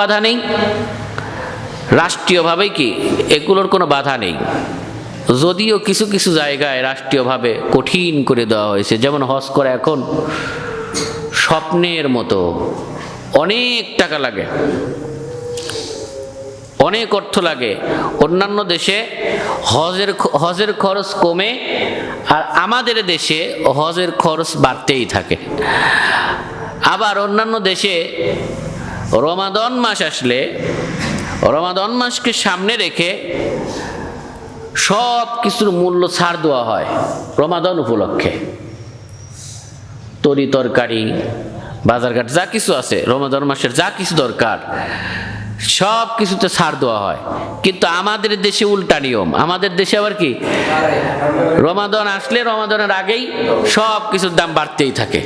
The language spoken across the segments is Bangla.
বাধা নেই, রাষ্ট্রীয়ভাবে কি এগুলোর কোনো বাধা নেই। যদিও কিছু কিছু জায়গায় রাষ্ট্রীয়ভাবে কঠিন করে দেওয়া হয়েছে, যেমন হজ করা এখন স্বপ্নের মতো, অনেক টাকা লাগে, অনেক অর্থ লাগে। অন্যান্য দেশে হজের খরচ কমে, আর আমাদের দেশে হজের খরচ বাড়তেই থাকে। আবার অন্যান্য দেশে রমাদান মাস আসলে রমাদান মাসকে সামনে রেখে সব কিছুর মূল্য ছাড় দেওয়া হয় রমাদান উপলক্ষে। তরি তরকারি, বাজারঘাট যা কিছু আছে, রমাদান মাসের যা কিছু দরকার সব কিছুতে ছাড় দেওয়া হয়। কিন্তু আমাদের দেশে উল্টা নিয়ম। আমাদের দেশে আবার কি, রমাদান আসলে রমাদানের আগেই সব কিছুর দাম বাড়তেই থাকে।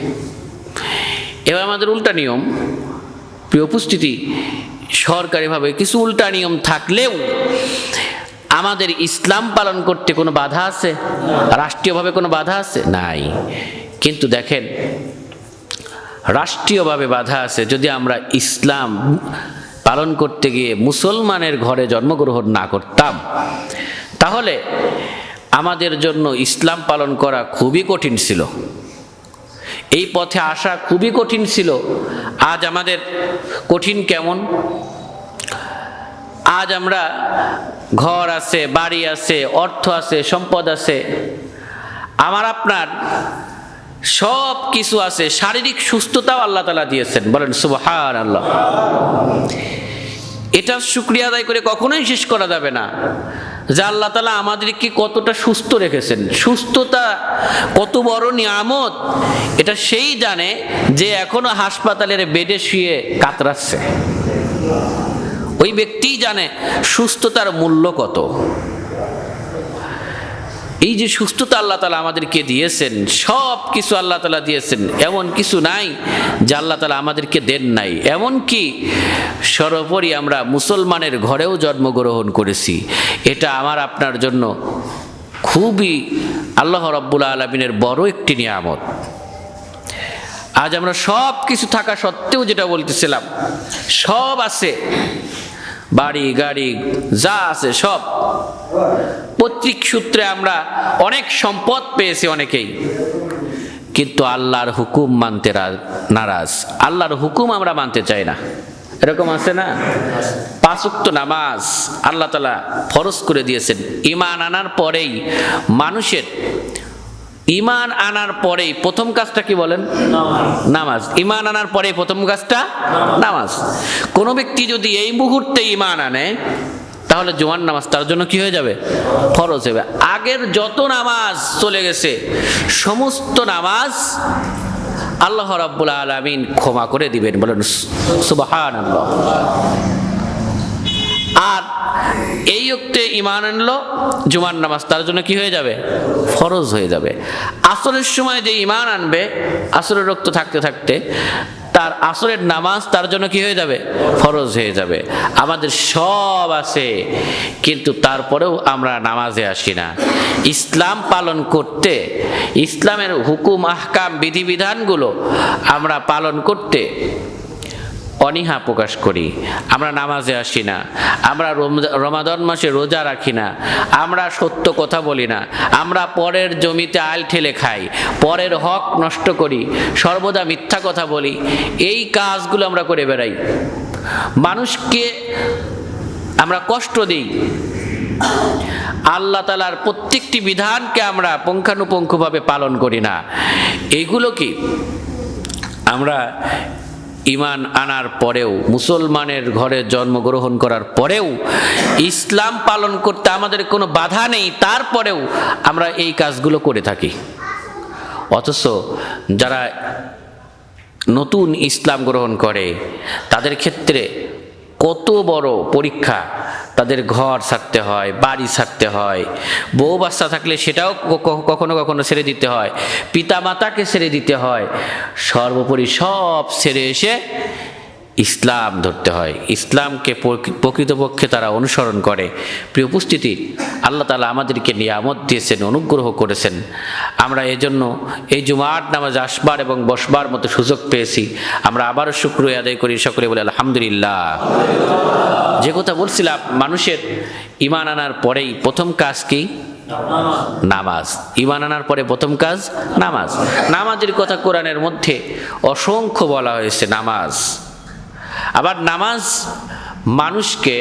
এবার আমাদের উল্টা নিয়ম। প্রিয় উপস্থিতি, সরকারিভাবে কিছু উল্টা নিয়ম থাকলেও আমাদের ইসলাম পালন করতে কোনো বাধা আছে? রাষ্ট্রীয়ভাবে কোনো বাধা আছে? নাই। কিন্তু দেখেন, রাষ্ট্রীয়ভাবে বাধা আছে। যদি আমরা ইসলাম পালন করতে গিয়ে মুসলমানের ঘরে জন্মগ্রহণ না করতাম, তাহলে আমাদের জন্য ইসলাম পালন করা খুবই কঠিন ছিল, এই পথে আসা খুবই কঠিন ছিল। আজ আমাদের কঠিন কেমন? আজ আমরা ঘর আছে, বাড়ি আছে, অর্থ আছে, সম্পদ আছে, আমার আপনার সব কিছু আছে, শারীরিক সুস্থতাও আল্লাহ তাআলা দিয়েছেন। বলেন সুবহানাল্লাহ। এটার শুকরিয়া আদায় করে কখনোই শেষ করা যাবে না যে আল্লাহ তাআলা আমাদেরকে কতটা সুস্থ রেখেছেন। সুস্থতা কত বড় নিয়ামত এটা সেই জানে যে এখনো হাসপাতালের বেডে শুয়ে কাতরাচ্ছে। ওই ব্যক্তিই জানে সুস্থতার মূল্য কত। এই যে সুস্থতা আল্লাহ তাআলা আমাদেরকে দিয়েছেন, সব কিছু আল্লাহ তাআলা দিয়েছেন, এমন কিছু নাই যে আল্লাহ তাআলা আমাদেরকে দেন নাই। এমন কি সর্বোপরি আমরা মুসলমানের ঘরেও জন্মগ্রহণ করেছি। এটা আমার আপনার জন্য খুবই আল্লাহ রাব্বুল আলামিনের বড় একটি নিয়ামত। আজ আমরা সব কিছু থাকা সত্ত্বেও, যেটা বলতেছিলাম, সব আছে, বাড়ি গাড়ি যা আছে সব, পৈতৃক সূত্রে আমরা অনেক সম্পদ পেয়েছি অনেকেই, কিন্তু আল্লাহর হুকুম মানতে নারাজ। আল্লাহর হুকুম আমরা মানতে চাই না, এরকম আছে না? 5 ওয়াক্ত নামাজ আল্লাহ তাআলা ফরজ করে দিয়েছেন। ঈমান আনার পরেই মানুষের, ঈমান আনার পরেই প্রথম কাজটা কি বলেন? নামাজ। ঈমান আনার পরে প্রথম কাজটা নামাজ। কোনো ব্যক্তি যদি এই মুহূর্তে ঈমান আনে, তাহলে জুমার নামাজ তার জন্য কি হয়ে যাবে? ফরজ হবে। আগের যত নামাজ চলে গেছে সমস্ত নামাজ আল্লাহ রাব্বুল আলামিন ক্ষমা করে দিবেন। বলেন সুবহানাল্লাহ। আর এই ওয়াক্তে ঈমান আনলো, জুমার নামাজ তার জন্য কি হয়ে যাবে? ফরজ হয়ে যাবে। আসরের সময় যে ঈমান আনবে, আসরের ওয়াক্ত থাকতে থাকতে তার আসরের নামাজ তার জন্য কি হয়ে যাবে? ফরজ হয়ে যাবে। আমাদের সব আছে, কিন্তু তারপরেও আমরা নামাজে আসি না। ইসলাম পালন করতে, ইসলামের হুকুম আহকাম বিধিবিধানগুলো আমরা পালন করতে অনীহা প্রকাশ করি। আমরা নামাজে আসি না, আমরা রমাদান মাসে রোজা রাখি না, আমরা সত্য কথা বলি না, আমরা পরের জমিতে আল ঠেলে খাই, পরের হক নষ্ট করি, সর্বদা মিথ্যা কথা বলি। এই কাজগুলো আমরা করে বেড়াই, মানুষকে আমরা কষ্ট দিই। আল্লাহ তাআলার প্রত্যেকটি বিধানকে আমরা পুঙ্খানুপুঙ্খভাবে পালন করি না। এইগুলো কি আমরা ঈমান আনার পরেও, মুসলমানের ঘরে জন্মগ্রহণ করার পরেও, ইসলাম পালন করতে আমাদের কোনো বাধা নেই, তারপরেও আমরা এই কাজগুলো করে থাকি। অথচ যারা নতুন ইসলাম গ্রহণ করে তাদের ক্ষেত্রে কত বড় পরীক্ষা। তাদের ঘর ছাড়তে হয়, বাড়ি ছাড়তে হয়, বউ বাচ্চা থাকলে সেটাও কখনো কখনো ছেড়ে দিতে হয়, পিতা মাতাকে ছেড়ে দিতে হয়, সর্বোপরি সব ছেড়ে এসে ইসলাম ধরতে হয়, ইসলামকে প্রকৃতপক্ষে তারা অনুসরণ করে। প্রিয় উপস্থিতি, আল্লাহ তাআলা আমাদেরকে নিয়ামত দিয়েছেন, অনুগ্রহ করেছেন। আমরা এজন্য এই জুমার নামাজ আসবার এবং বসবার মতো সুযোগ পেয়েছি। আমরা আবারও শুকরিয়া আদায় করি, সকলে বলে আলহামদুলিল্লাহ। যে কথা বলছিলাম, মানুষের ঈমান আনার পরেই প্রথম কাজ কি? নামাজ। ঈমান আনার পরে প্রথম কাজ নামাজ। নামাজের কথা কোরআনের মধ্যে অসংখ্য বলা হয়েছে। নামাজ, আবার নামাজ মানুষকে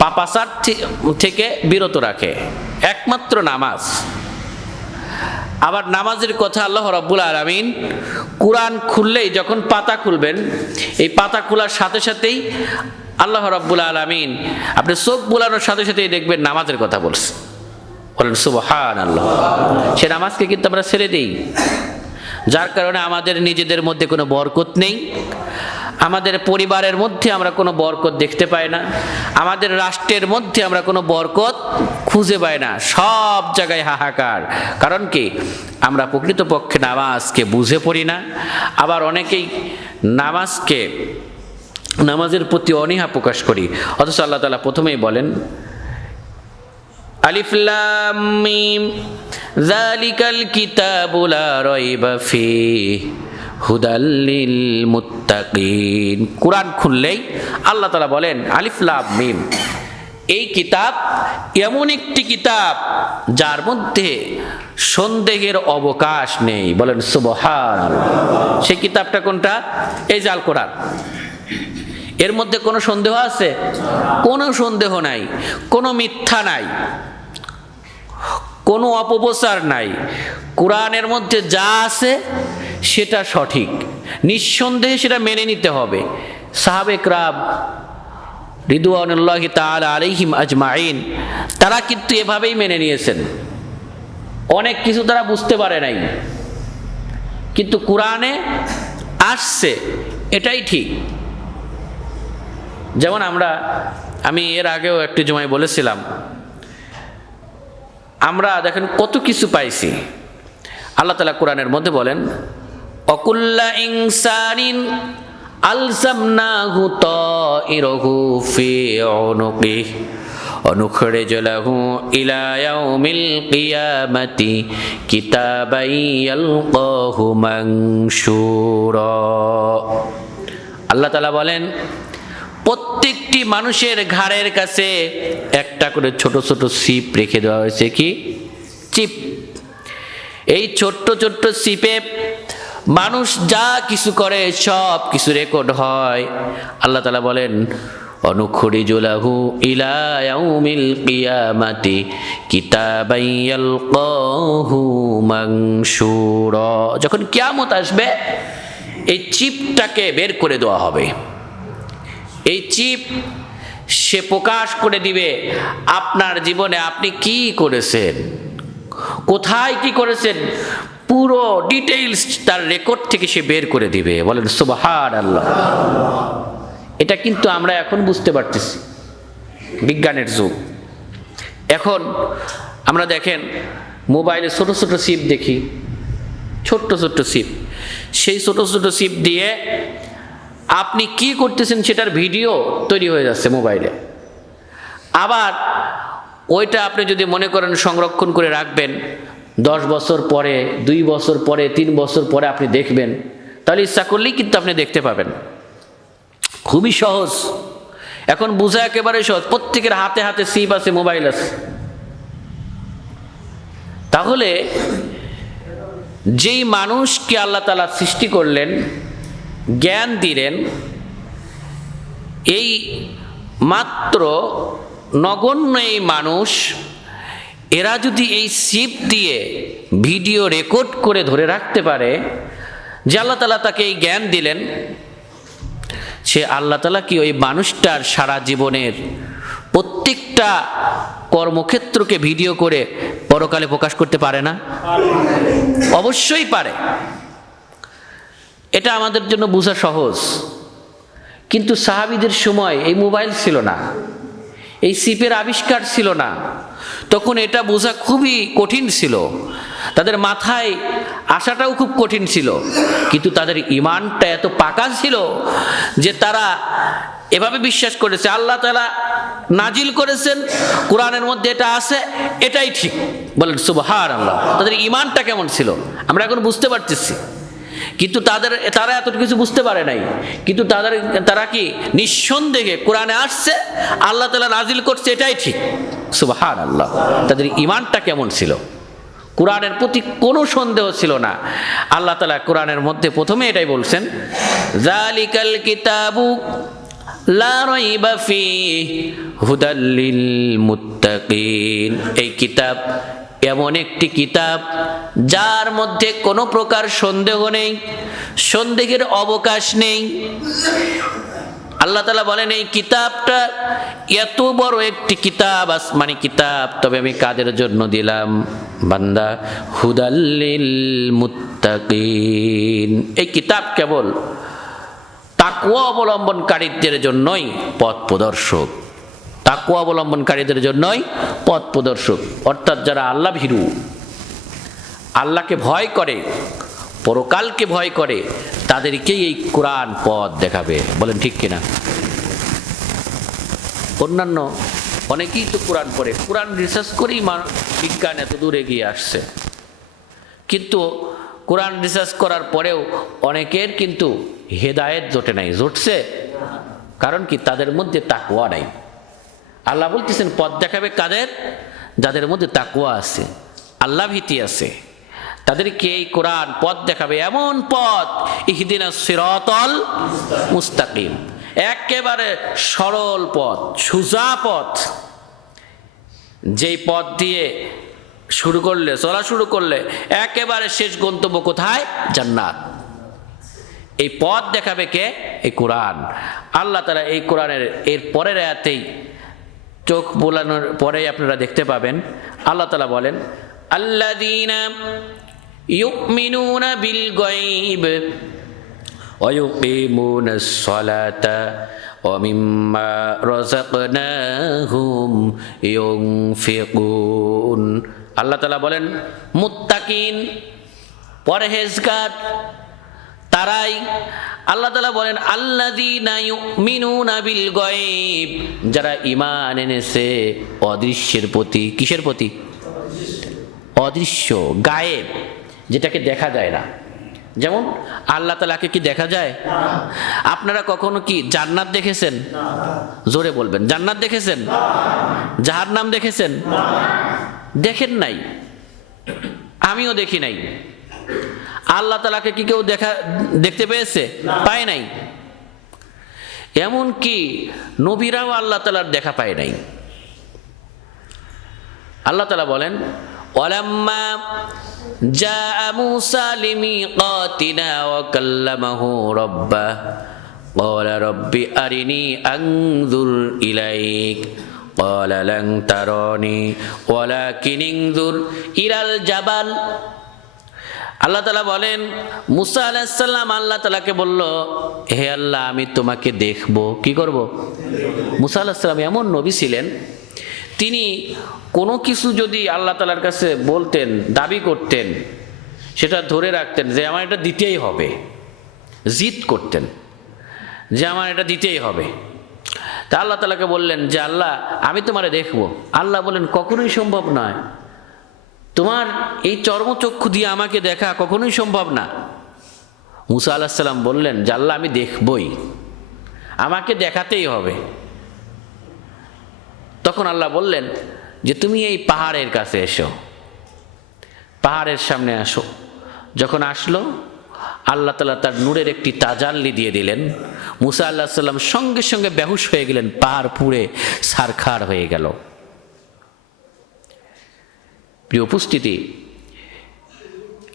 পাপাচার থেকে বিরত রাখে, একমাত্র নামাজ। আবার নামাজের কথা আল্লাহ রাব্বুল আলামিন কুরআন খুললেই, যখন পাতা খুলবেন, এই পাতা খোলার সাথে সাথেই আল্লাহ রাব্বুল আলামিন আপনি চোখ বোলানোর সাথে সাথেই দেখবেন নামাজের কথা বলছে। বলেন সুবহানাল্লাহ। সে নামাজকে কিন্তু আমরা ছেড়ে দিই, যার কারণে আমাদের নিজেদের মধ্যে কোনো বরকত নেই, আমাদের পরিবারের মধ্যে আমরা কোনো বরকত দেখতে পাই না, আমাদের রাষ্ট্রের মধ্যে আমরা কোনো বরকত খুঁজে পাই না, সব জায়গায় হাহাকার। কারণ কি? আমরা প্রকৃতপক্ষে নামাজকে বুঝে পড়ি না। আবার অনেকেই নামাজের প্রতি অনীহা প্রকাশ করি, অথচ আল্লাহ তাআলা প্রথমেই বলেন আলিফ লাম মিম যালিকাল কিতাবু লা রাইবা ফিহি হুদাল লিল মুত্তাকিন। কুরআন খুললেই আল্লাহ তাআলা বলেন আলিফ লাম মিম, এই কিতাব এমন একটি কিতাব যার মধ্যে সন্দেহের অবকাশ নেই। বলেন সুবহানাল্লাহ। সেই কিতাবটা কোনটা? এই যে আল কোরআন। এর মধ্যে কোনো সন্দেহ আছে? কোনো সন্দেহ নাই, কোনো মিথ্যা নাই, কোনো অপপ্রচার নাই। কোরআনের মধ্যে যা আছে সেটা সঠিক, নিঃসন্দেহে সেটা মেনে নিতে হবে। সাহাবে কেরাম রিদওয়ানুল্লাহি তাআলা আলাইহিম আজমাইন তারা কিন্তু এভাবেই মেনে নিয়েছেন। অনেক কিছু তারা বুঝতে পারে নাই, কিন্তু কোরআনে আসছে এটাই ঠিক। যেমন আমি এর আগেও একটি জুমায় বলেছিলাম, আমরা দেখেন কত কিছু পাইছি। আল্লাহ তাআলা কোরআনের মধ্যে বলেন অকুল্লা ইনসানিন আলজামনাহু তাইরাহু ফি উনুকিহি অনুখরিজ লাহু ইলা ইয়াউমিল কিয়ামাতি কিতাবান ইয়ালকাহু মানশুরা। আল্লাহ তাআলা বলেন প্রত্যেকটি মানুষের ঘাড়ের কাছে একটা করে ছোট ছোট চিপ রেখে দেওয়া হয়েছে। কি চিপ? এই ছোট্ট ছোট্ট চিপে মানুষ যা কিছু করে সব কিছু রেকর্ড হয়। আল্লাহ তাআলা বলেন অনুখরিজু লাহু ইলা ইয়াউমিল কিয়ামাতি কিতাবান ইয়ালকাহু মানশুরা। যখন কিয়ামত আসবে এই চিপটাকে বের করে দেওয়া হবে। এই চিপ সে প্রকাশ করে দিবে আপনার জীবনে আপনি কি করেছেন, কোথায় কি করেছেন, পুরো ডিটেইলস তার রেকর্ড থেকে সে বের করে দিবে। বলেন সুবহানাল্লাহ। এটা কিন্তু আমরা এখন বুঝতে পারতেছি, বিজ্ঞানের যুগ। এখন আমরা দেখেন মোবাইলে ছোট ছোট চিপ দেখি, ছোট্ট ছোট্ট চিপ। সেই ছোট ছোট চিপ দিয়ে আপনি কি করতেছেন সেটার ভিডিও তৈরি হয়ে যাচ্ছে মোবাইলে। আবার ওইটা আপনি যদি মনে করেন সংরক্ষণ করে রাখবেন, 10 বছর পরে, 2 বছর পরে, 3 বছর পরে আপনি দেখবেন, তাহলে ইচ্ছা করলেই কিন্তু আপনি দেখতে পাবেন। খুবই সহজ, এখন বোঝা একেবারে সহজ। প্রত্যেকের হাতে হাতে চিপ আছে, মোবাইল আছে। তাহলে যেই মানুষকে আল্লাহ তাআলা সৃষ্টি করলেন, জ্ঞান দিলেন, এই মাত্র নগণ্য এই মানুষ, এরা যদি এই চিপ দিয়ে ভিডিও রেকর্ড করে ধরে রাখতে পারে যে আল্লাহ তাআলা তাকে এই জ্ঞান দিলেন, সে আল্লাহ তাআলা কি ওই মানুষটার সারা জীবনের প্রত্যেকটা কর্মক্ষেত্রকে ভিডিও করে পরকালে প্রকাশ করতে পারে না? অবশ্যই পারে। এটা আমাদের জন্য বোঝা সহজ। কিন্তু সাহাবীদের সময় এই মোবাইল ছিল না, এই চিপের আবিষ্কার ছিল না, তখন এটা বোঝা খুবই কঠিন ছিল। তাদের মাথায় আসাটাও খুব কঠিন ছিল, কিন্তু তাদের ঈমানটা এত পাকা ছিল যে তারা এভাবে বিশ্বাস করেছে আল্লাহ তাআলা নাজিল করেছেন, কোরআনের মধ্যে এটা আছে, এটাই ঠিক। বলেন সুবহানাল্লাহ। তাদের ঈমানটা কেমন ছিল আমরা এখন বুঝতে পারতেছি। কিন্তু তারা এত কিছু বুঝতে পারে নাই, কিন্তু তারা কি নিঃসন্দেহে কোরআনে আসছে, আল্লাহ তাআলা নাজিল করছে, এটাই ঠিক। সুবহানাল্লাহ। তাদের ঈমানটা কেমন ছিল, কোরআনের প্রতি কোনো সন্দেহ ছিল না। আল্লাহ তাআলা কোরআনের মধ্যে প্রথমে এটাই বলছেন, যালিকাল কিতাবু লা রাইবা ফীহি হুদাল লিল মুত্তাকিন। এই কিতাব এমন একটি কিতাব যার মধ্যে কোনো প্রকার সন্দেহ নেই, সন্দেহের অবকাশ নেই। আল্লাহ তাআলা বলেন এই কিতাবটা এত বড় একটি কিতাব, আসমানি কিতাব, তবে আমি কাদের জন্য দিলাম বান্দা? হুদাল লিল মুত্তাকিন। এই কিতাব কেবল তাকওয়া অবলম্বনকারীদের জন্যই পথ প্রদর্শক, তাকওয়া অবলম্বনকারীদের জন্যই পথ প্রদর্শক। অর্থাৎ যারা আল্লাহ ভীরু, আল্লাহকে ভয় করে, পরকালকে ভয় করে, তাদেরকেই এই কোরআন পথ দেখাবে। বলেন ঠিক কিনা? অন্যান্য অনেকেই তো কোরআন পড়ে, কোরআন রিসার্চ করেই বিজ্ঞান এত দূর এগিয়ে আসছে, কিন্তু কোরআন রিসার্চ করার পরেও অনেকের কিন্তু হেদায়েত জোটে নাই। জুটছে কারণ কি? তাদের মধ্যে তাকওয়া নাই। আল্লাহ বলতেছেন পথ দেখাবে কাদের? যাদের মধ্যে তাকওয়া আছে, আল্লাহ ভীতি আছে, তাদেরকে এই কোরআন পথ দেখাবে। এমন পথ, ইহদিনাস সিরাতাল মুস্তাকিম, একেবারে সরল পথ, সোজা পথ, যেই পথ দিয়ে চলা শুরু করলে একেবারে শেষ গন্তব্য কোথায়? জান্নাত। এই পথ দেখাবে কে? এই কোরআন। আল্লাহ তাআলা এই কোরআনের এর পরের আয়াতেই, চোখ বোলানোর পরেই আপনারা দেখতে পাবেন, আল্লাহ তাআলা বলেন, আল্লাযীনা ইউমিনুনা বিল গায়ব ওয়া ইউকিমুনাস সালাতা ওয়া মিম্মা রাযাকনাহুম ইউনফিকুন। আল্লাহ তাআলা বলেন মুত্তাকিন, পরহেজগার তারাই। আল্লাহ তাআলা বলেন আল্লাযীনা ইউমিনুনা বিল গায়ব, যারা ঈমান এনেছে অদৃশ্যের প্রতি। কিসের প্রতি? অদৃশ্য, গায়েব, যেটাকে দেখা যায় না। যেমন আল্লাহ তাআলাকে কি দেখা যায়? আপনারা কখনো কি জান্নাত দেখেছেন? জোরে বলবেন, জান্নাত দেখেছেন? জাহান্নাম দেখেছেন? দেখেন নাই, আমিও দেখি নাই। আল্লাহ তাআলাকে কি কেউ দেখতে পেয়েছে? পায় নাই। এমন কি নবীরাও আল্লাহ তাআলার দেখা পায় নাই। আল্লাহ তাআলা বলেন ওয়ালাম্মা জাআ মূসা লিমিকাতিনা ওয়া কাল্লামাহু রাব্বাহ ক্বালা রাব্বি আরিনি আনজুর ইলাইক ক্বালা লান তারানি ওয়ালাকিন ইনজুর ইলাল জাবাল। আল্লাহ তাআলা বলেন মূসা আলাইহিস সালাম আল্লাহ তাআলাকে বলল, হে আল্লাহ, আমি তোমাকে দেখব। কি করব? মূসা আলাইহিস সালাম এমন নবী ছিলেন, তিনি কোনো কিছু যদি আল্লাহ তাআলার কাছে বলতেন, দাবি করতেন, সেটা ধরে রাখতেন যে আমার এটা দিতেই হবে, জিদ করতেন যে আমার এটা দিতেই হবে। তা আল্লাহ তাআলাকে বললেন যে আল্লাহ, আমি তোমারে দেখব। আল্লাহ বলেন কখনোই সম্ভব নয়, তোমার এই চর্মচক্ষু দিয়ে আমাকে দেখা কখনোই সম্ভব না। মূসা আলাইহিস সালাম বললেন যে আল্লাহ, আমি দেখবই, আমাকে দেখাতেই হবে। তখন আল্লাহ বললেন যে তুমি এই পাহাড়ের কাছে এসো, পাহাড়ের সামনে আসো। যখন আসলো, আল্লাহ তাআলা তার নূরের একটি তাজাল্লি দিয়ে দিলেন। মূসা আলাইহিস সালাম সঙ্গে সঙ্গে বেহুশ হয়ে গেলেন, পাহাড় পুড়ে ছারখার হয়ে গেল। প্রিয় উপস্থিতি,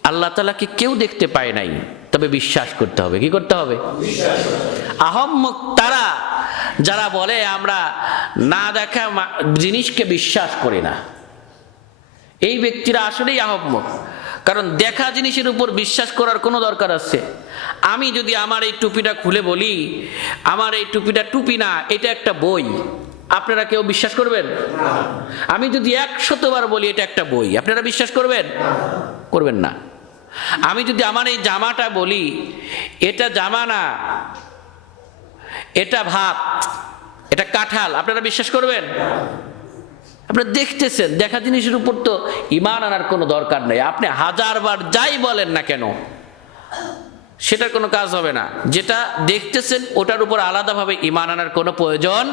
আল্লাহ তাআলাকে কেউ দেখতে পায় নাই, তবে বিশ্বাস করতে হবে। কি করতে হবে? আহম্মক তারা যারা বলে আমরা না দেখা জিনিসকে বিশ্বাস করি না, এই ব্যক্তিরা আসলেই আহম্মক। কারণ দেখা জিনিসের উপর বিশ্বাস করার কোনো দরকার আছে? আমি যদি আমার এই টুপিটা খুলে বলি আমার এই টুপিটা টুপি না, এটা একটা বই, আপনারা কেউ বিশ্বাস করবেন? আমি যদি 100 বার বলি এটা একটা বই, আপনারা বিশ্বাস করবেন? করবেন না। আমি যদি আমার এই জামাটা বলি এটা জামা না, এটা ভাত, এটা কাঁঠাল, আপনারা বিশ্বাস করবেন? আপনারা দেখতেছেন, দেখা জিনিসের উপর তো ঈমান আনার কোনো দরকার নেই। আপনি হাজারবার যাই বলেন না কেন সেটার কোনো কাজ হবে না। যেটা দেখতেছেন ওটার উপর আলাদাভাবে ঈমান আনার কোনো প্রয়োজন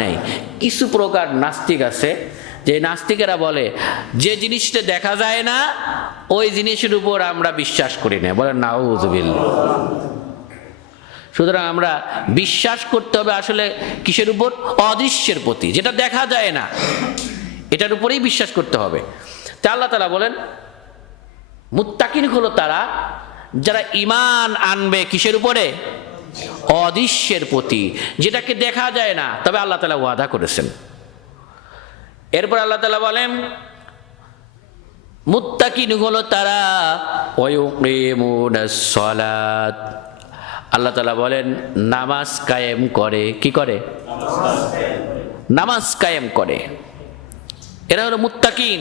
নেই। কিছু প্রকার নাস্তিক আছে, যে নাস্তিকেরা বলে যে জিনিসটা দেখা যায় না ওই জিনিসের উপর আমরা বিশ্বাস করি না, বলেন নাউযুবিল্লাহ। সুতরাং আমরা বিশ্বাস করতে হবে আসলে কিসের উপর? অদৃশ্যের প্রতি, যেটা দেখা যায় না এটার উপরেই বিশ্বাস করতে হবে। তা আল্লাহ তাআলা বলেন মুত্তাকিন হলো তারা যারা ঈমান আনবে কিসের উপরে? অদৃশ্যের প্রতি, যেটাকে দেখা যায় না, তবে আল্লাহ তাআলা ওয়াদা করেছেন। এরপর আল্লাহ তাআলা বলেন মুত্তাকিন হলো তারা ওয়ায়ুকিমুনাস সালাত, আল্লাহ তাআলা বলেন নামাজ কায়েম করে। কি করে? নামাজ কায়েম করে। এরা হলো মুত্তাকিন।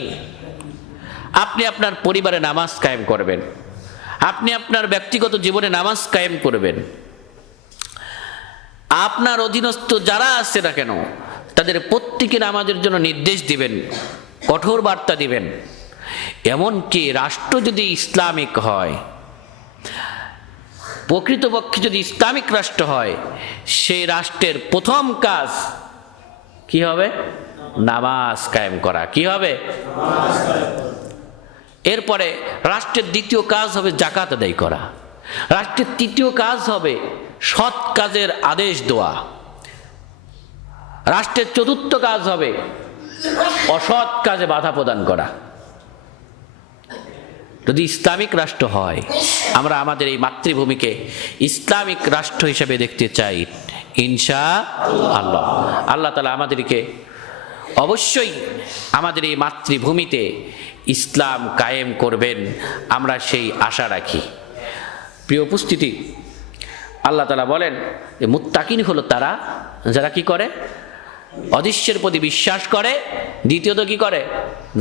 আপনি আপনার পরিবারে নামাজ কায়েম করবেন, আপনি আপনার ব্যক্তিগত জীবনে নামাজ কায়েম করবেন, আপনার অধীনস্থ যারা আছে না কেন তাদের প্রত্যেকে নামাজের জন্য নির্দেশ দিবেন, কঠোর বার্তা দিবেন। এমনকি রাষ্ট্র যদি ইসলামিক হয়, প্রকৃতপক্ষে যদি ইসলামিক রাষ্ট্র হয়, সেই রাষ্ট্রের প্রথম কাজ কি হবে? নামাজ কায়েম করা। কি হবে? এরপরে রাষ্ট্রের দ্বিতীয় কাজ হবে জাকাত আদায় করা। রাষ্ট্রের তৃতীয় কাজ হবে সৎ কাজের আদেশ দেওয়া। রাষ্ট্রের চতুর্থ কাজ হবে অসৎ কাজে বাধা প্রদান করা। যদি ইসলামিক রাষ্ট্র হয়, আমরা আমাদের এই মাতৃভূমিকে ইসলামিক রাষ্ট্র হিসেবে দেখতে চাই ইনশাআল্লাহ। আল্লাহ তাআলা আমাদেরকে অবশ্যই আমাদের এই মাতৃভূমিতে ইসলাম কায়েম করবেন, আমরা সেই আশা রাখি। প্রিয় উপস্থিতি, আল্লাহ তাআলা বলেন যে মুত্তাকিন হলো তারা যারা কি করে? অদৃশ্যের প্রতি বিশ্বাস করে। দ্বিতীয়ত কি করে?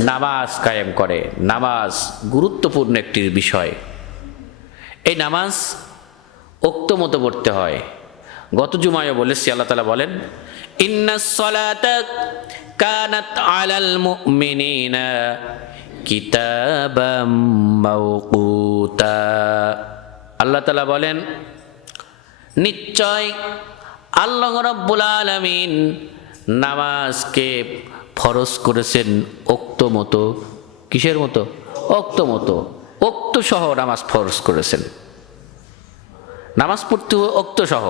নামাজ কায়েম করে। নামাজ গুরুত্বপূর্ণ একটি বিষয়। এই নামাজ ওক্ত মতো পড়তে হয়। গত জুমায় বলেছি, আল্লাহ তাআলা বলেন ইন্নাস সালাতা কানাত আলাল মুমিনিনা কিতাবাম মাওকুতা। আল্লাহ তাআলা বলেন নিশ্চয় আল্লাহ রাব্বুল আলামিন নামাজকে ফরজ করেছেন ওক্ত মতো। কিসের মতো? ওক্ত মতো। ওক্ত সহ নামাজ ফরজ করেছেন। নামাজ পড়তে হবে ওক্ত সহ।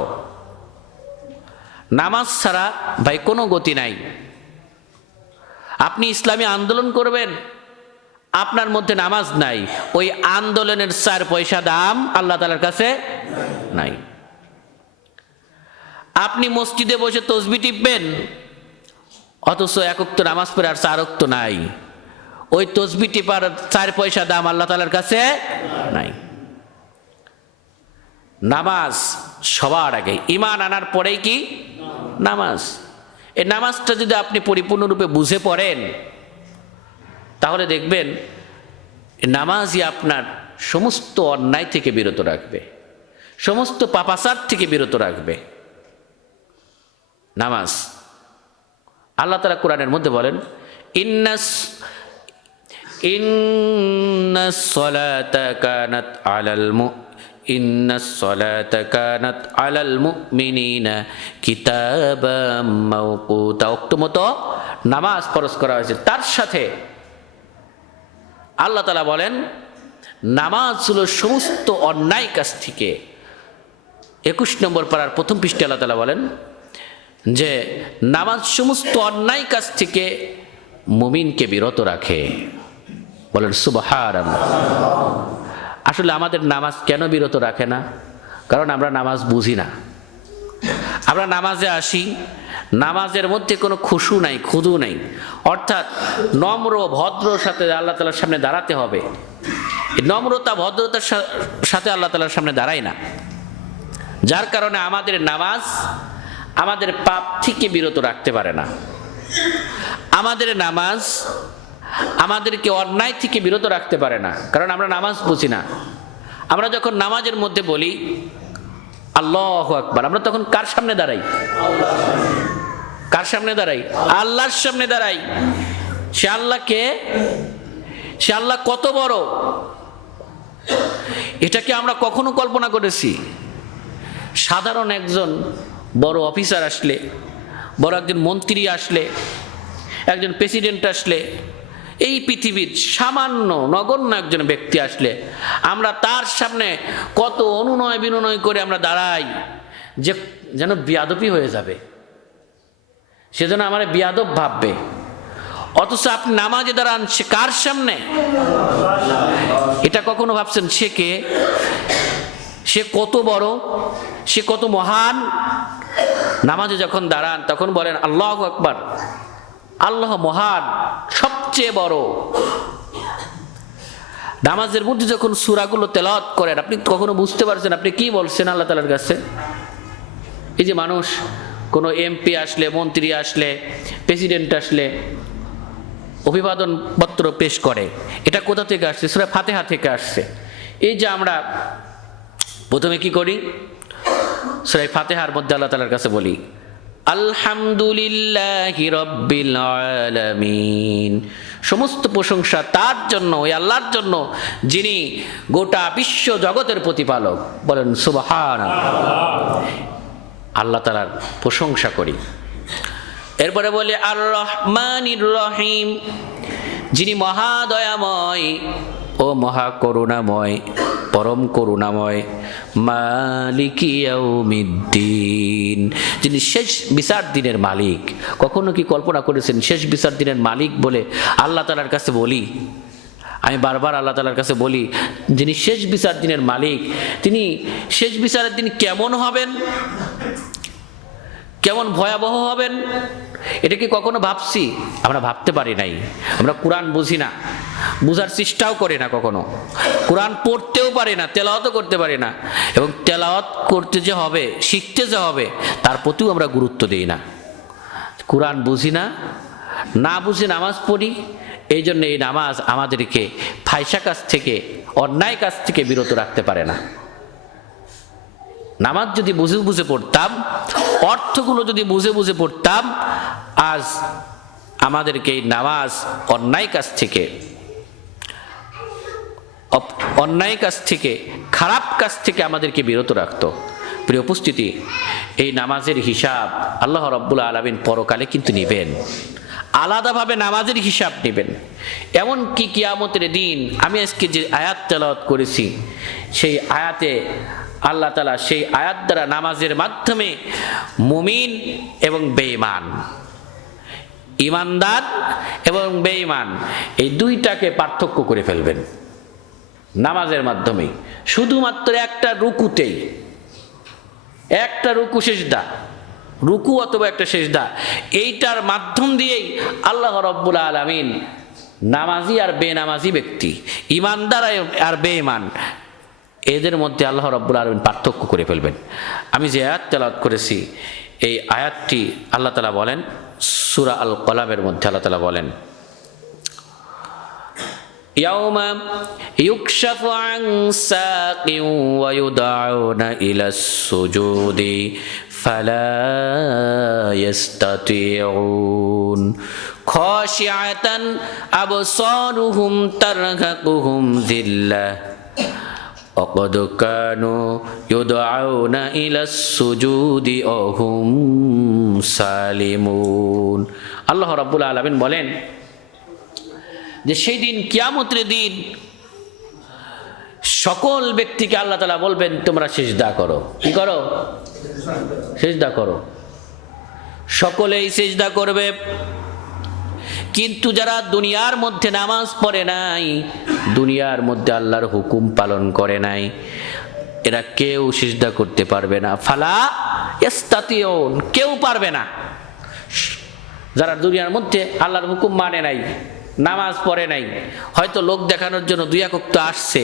নামাজ ছাড়া ভাই কোনো গতি নাই। আপনি ইসলামী আন্দোলন করবেন, আপনার মধ্যে নামাজ নাই, ওই আন্দোলনের 4 পয়সা দাম আল্লাহ তাআলার কাছে নাই। আপনি মসজিদে বসে তসবিহ টিপবেন, অথচ 1 ওয়াক্ত নামাজ পড়ে আর 4 ওয়াক্ত নাই, ওই তসবিহ টিপার 4 পয়সা দাম আল্লাহ তাআলার কাছে নাই। নামাজ সবার আগে, ঈমান আনার পরেই কি? নামাজ। এই নামাজটা যদি আপনি পরিপূর্ণরূপে বুঝে পড়েন, তাহলে দেখবেন নামাজই আপনার সমস্ত অন্যায় থেকে বিরত রাখবে, সমস্ত পাপাচার থেকে বিরত রাখবে। নামাজ আল্লাহ তাআলা কোরআনের মধ্যে বলেন ইন্নাস সালাতা কানাত আলাল মুমিনিনা কিতাবাম মাওকুতা। ওক্তমতো নামাজ ফরজ করা হয়েছে। তার সাথে আল্লাহ তাআলা বলেন নামাজ হলো সমস্ত অন্যায় কাজ থেকে। 21 নম্বর পারার প্রথম পৃষ্ঠে আল্লাহ তাআলা বলেন যে নামাজ সমস্ত অন্যায় কাজ থেকে মুমিনকে বিরত রাখে। বলেন সুবহানাল্লাহ। আসলে আমাদের নামাজ কেন বিরত রাখে না? কারণ আমরা নামাজ বুঝি না। আমরা নামাজে আসি, নামাজের মধ্যে কোনো খুশু নাই, খুদু নাই, অর্থাৎ নম্র ভদ্রর সাথে আল্লাহ তাআলার সামনে দাঁড়াতে হবে। নম্রতা ভদ্রতার সাথে আল্লাহ তাআলার সামনে দাঁড়াই না, যার কারণে আমাদের নামাজ আমাদের পাপ থেকে বিরত রাখতে পারে না। আমাদের নামাজ আমাদেরকে অন্যায় থেকে বিরত রাখতে পারে না, কারণ আমরা নামাজ বুঝি না। আমরা যখন নামাজের মধ্যে বলি আল্লাহু আকবার, আমরা তখন কার সামনে দাঁড়াই? কার সামনে দাঁড়াই? আল্লাহর সামনে দাঁড়াই। সে আল্লাহ কে? সে আল্লাহ কত বড়, এটাকে আমরা কখনো কল্পনা করেছি? সাধারণ একজন বড় অফিসার আসলে, বড় একজন মন্ত্রী আসলে, একজন প্রেসিডেন্ট আসলে, এই পৃথিবীর সামান্য নগণ্য একজন ব্যক্তি আসলে আমরা তার সামনে কত অনুনয় বিনয় করে আমরা দাঁড়াই যে যেন বেয়াদবি হয়ে যাবে, সেজন্য আমার বেয়াদব ভাববে। অথচ আপনি নামাজে দাঁড়ান, সে কার সামনে? এটা কখনো ভাবছেন সে কে? সে কত বড়, সে কত মহান? নামাজে যখন দাঁড়ান তখন বলেন আল্লাহু আকবার, আল্লাহ মহান, সবচেয়ে বড়। নামাজের মধ্যে যখন সূরাগুলো তেলাওয়াত করেন আপনি কখনো বুঝতে পারছেন আপনি কি বলছেন আল্লাহ তাআলার কাছে? এই যে মানুষ কোনো এমপি আসলে, মন্ত্রী আসলে, প্রেসিডেন্ট আসলে অভিবাদন পত্র পেশ করে, এটা কোথা থেকে আসছে? সূরা ফাতিহা থেকে আসছে। এই যে আমরা প্রথমে কি করি? সূরা ফাতিহার মধ্যে আল্লাহ তাআলার কাছে বলি আলহামদুলিল্লাহি রাব্বিল আলামিন, সমস্ত প্রশংসা তার জন্য, ওই আল্লাহর জন্য যিনি গোটা বিশ্ব জগতের প্রতিপালক। বলেন সুবহানাল্লাহ। আল্লাহ তাআলার প্রশংসা করি। এরপরে বলে আর রহমানির রহিম, যিনি মহাদয়াময় ও মহা করুণাময়, পরম করুণাময়। মালিকি ইয়াউমিদ্দিন, যিনি শেষ বিচার দিনের মালিক। কখনো কি কল্পনা করেছেন শেষ বিচার দিনের মালিক বলে আল্লাহ তাআলার কাছে বলি? আমি বারবার আল্লাহ তাআলার কাছে বলি, যিনি শেষ বিচার দিনের মালিক, তিনি শেষ বিচারের দিন কেমন হবেন, কেমন ভয়াবহ হবেন, এটা কি কখনো ভাবছি? আমরা ভাবতে পারি নাই। আমরা কোরআন বুঝি না, বুঝার চেষ্টাও করি না, কখনো কোরআন পড়তেও পারি না, তেলাওয়াতও করতে পারি না, এবং তেলাওয়াত করতে যে হবে, শিখতে যে হবে, তার প্রতিও আমরা গুরুত্ব দিই না। কোরআন বুঝি না, না বুঝে নামাজ পড়ি। এই জন্য এই নামাজ আমাদেরকে ফাহিশা কাজ থেকে, অন্যায় কাজ থেকে বিরত রাখতে পারে না। নামাজ যদি বুঝে বুঝে পড়তাম, অর্থগুলো যদি বুঝে বুঝে পড়তাম, আজ আমাদেরকে এই নামাজ অন্যায় কাজ থেকে, খারাপ কাজ থেকে আমাদেরকে বিরত রাখতো। প্রিয় উপস্থিতি, এই নামাজের হিসাব আল্লাহ রাব্বুল আলামিন পরকালে কিন্তু নেবেন, আলাদাভাবে নামাজের হিসাব নেবেন। এমন কি কিয়ামতের দিন, আমি আজকে যে আয়াত তেলাওয়াত করেছি, সেই আয়াতে আল্লাহ তাআলা সেই আয়াত দ্বারা নামাজের মাধ্যমে মুমিন এবং বেঈমান, ঈমানদার এবং বেঈমান, এই দুইটাকে পার্থক্য করে ফেলবেন নামাজের মাধ্যমে। শুধুমাত্র একটা রুকুতেই, একটা রুকু সেজদা, রুকু অথবা একটা সেজদা, এইটার মাধ্যম দিয়েই আল্লাহ রাব্বুল আলামিন নামাজি আর বেনামাজি ব্যক্তি, ঈমানদার আর বেঈমান, এদের মধ্যে আল্লাহ রাব্বুল আলামিন পার্থক্য করে ফেলবেন। আমি যে আয়াত তেলাওয়াত করেছি, এই আয়াতটি আল্লাহ তাআলা বলেন সূরা আল কলামের মধ্যে, আল্লাহ তাআলা বলেন ইয়াউমা ইউকশাফু আন সাকিন ওয়া ইউদআউনা ইলাস সুজুদি ফালা ইস্তাতিউন খাশিআতান আবসারুহুম তারহাকুহুম যিল্লাহ وقد كانوا يدعون إلى السجود وهم سالمون। আল্লাহ রাব্বুল আলামিন বলেন যে সেই দিন, কিয়ামতের দিন, সকল ব্যক্তিকে আল্লাহ তাআলা বলবেন তোমরা সিজদা করো। কি করো? সিজদা করো। সকলেই সিজদা করবে, কিন্তু যারা দুনিয়ার মধ্যে নামাজ পড়ে নাই, দুনিয়ার মধ্যে আল্লাহর হুকুম পালন করে নাই, এরা কেউ সিজদা করতে পারবে না। ফালা ইস্তাতিউন, কেউ পারবে না। যারা দুনিয়ার মধ্যে আল্লাহর হুকুম মানে নাই, নামাজ পড়ে নাই, হয়তো লোক দেখানোর জন্য দুই এক ওয়াক্ত আসছে,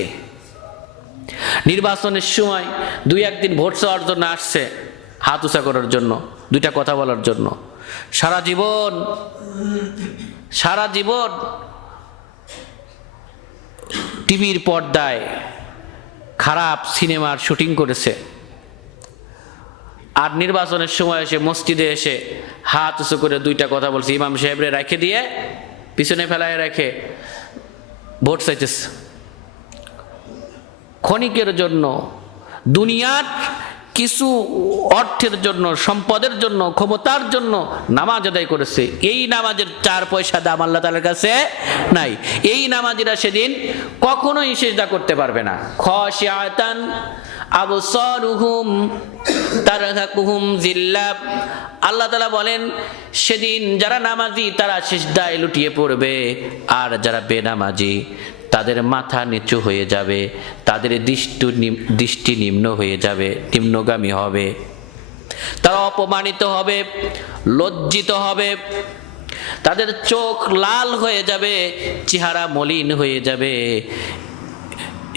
নির্বাচনের সময় দুই একদিন ভোট চাওয়ার জন্য আসছে, হাত উঁচা করার জন্য, দুইটা কথা বলার জন্য, সারা জীবন টিভির পর্দায় খারাপ সিনেমার শুটিং করেছে, আর নির্বাচনের সময় এসে মসজিদে এসে হাত উঁচু করে দুইটা কথা বলছে, ইমাম সাহেবরে রেখে দিয়ে পিছনে ফেলায় রেখে ভোট চাইতেছে। ক্ষণিকের জন্য, দুনিয়ার কিছু অর্থের জন্য, সম্পদের জন্য, ক্ষমতার জন্য নামাজ আদায় করেছে। এই নামাজের 4 পয়সা দাম আল্লাহ তাআলার কাছে নাই। এই নামাজিরা সেদিন কখনোই সিজদা করতে পারবে না। খাশিআতান আবসারুহুম তারহাকুহুম জিল্লাহ। আল্লাহ তাআলা বলেন সেদিন যারা নামাজি তারা সিজদায় লুটিয়ে পড়বে, আর যারা বেনামাজি তাদের মাথা নিচু হয়ে যাবে, তাদের দৃষ্টি নিম্ন হয়ে যাবে, নিম্নগামী হবে, তারা অপমানিত হবে, লজ্জিত হবে, তাদের চোখ লাল হয়ে যাবে, চেহারা মলিন হয়ে যাবে।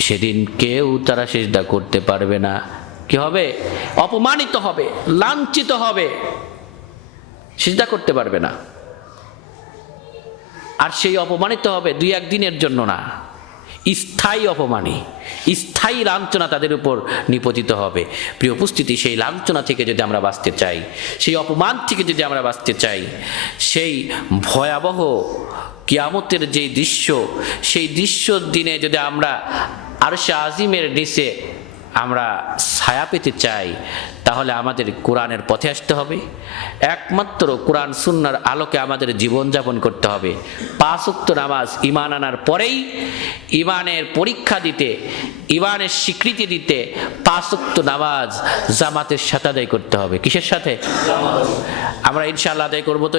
সেদিন কেউ তারা সিজদা করতে পারবে না। কি হবে? অপমানিত হবে, লাঞ্ছিত হবে, সিজদা করতে পারবে না। আর সেই অপমানিত হবে 2-1 দিনের জন্য না, স্থায়ী অপমানী, স্থায়ী লাঞ্ছনা তাদের উপর নিপতিত হবে। প্রিয় উপস্থিতি, সেই লাঞ্ছনা থেকে যদি আমরা বাঁচতে চাই, সেই অপমান থেকে যদি আমরা বাঁচতে চাই, সেই ভয়াবহ কিয়ামতের যেই দৃশ্য, সেই দৃশ্যর দিনে যদি আমরা আরশে আজিমের নিচে আমরা ছায়া পেতে চাই, তাহলে আমাদের কোরআনের পথে আসতে হবে। একমাত্র কোরআন সুন্নাহর আলোকে আমাদের জীবনযাপন করতে হবে। 5 ওয়াক্ত নামাজ ঈমান আনার পরেই ঈমানের পরীক্ষা দিতে, ঈমানের স্বীকৃতি দিতে 5 ওয়াক্ত নামাজ জামাতের সাথে আদায় করতে হবে। কিসের সাথে? আমরা ইনশাআল্লাহ আদায় করবো তো?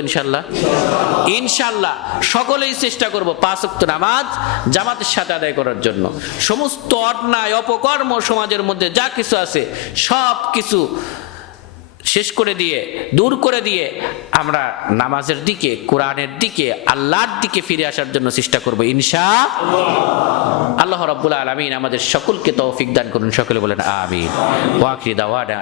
ইনশাআল্লাহ সকলেই চেষ্টা করব 5 ওয়াক্ত নামাজ জামাতের সাথে আদায় করার জন্য। সমস্ত অন্যায় অপকর্ম সমাজের মধ্যে যা কিছু আছে সব কিছু শেষ করে দিয়ে, দূর করে দিয়ে আমরা নামাজের দিকে, কোরআনের দিকে, আল্লাহর দিকে ফিরে আসার জন্য চেষ্টা করব ইনশাআল্লাহ। আল্লাহ রাব্বুল আলামিন আমাদের সকলকে তৌফিক দান করুন। সকলে বলেন আমিন। ওয়া আখিরু দাওয়ানা